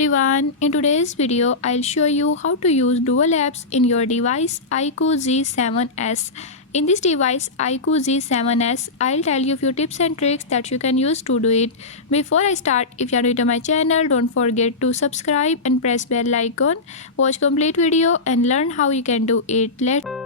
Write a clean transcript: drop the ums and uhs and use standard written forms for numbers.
everyone, in today's video I'll show you how to use dual apps in your device iQOO Z7s. In this device iQOO Z7s, I'll tell you few tips and tricks that you can use to do it. Before I start, if you are new to my channel, don't forget to subscribe and press bell icon. Watch complete video and learn how you can do it. Let's